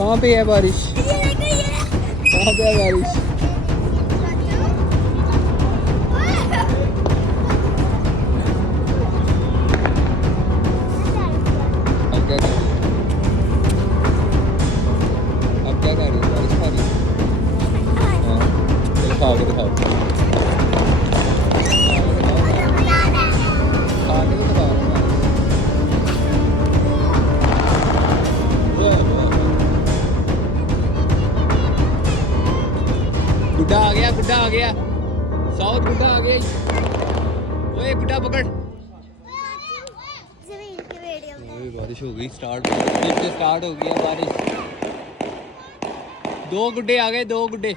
कहाँ पे है बारिश? कहाँ पे है बारिश? अब क्या कर रही है? अब क्या कर रही है? बारिश खा रही है? हाँ, चलो खा के दिखाओ। खा के तो दिखाओ ना। गुड्डा आ गया, गुड्डा आ गया, साउथ गुड्डा आ गया। ओए गुड्डा पकड़। बारिश हो गई स्टार्ट, फिर से स्टार्ट हो गया बारिश। 2 गुड्डे आ गए, 2 गुड्डे।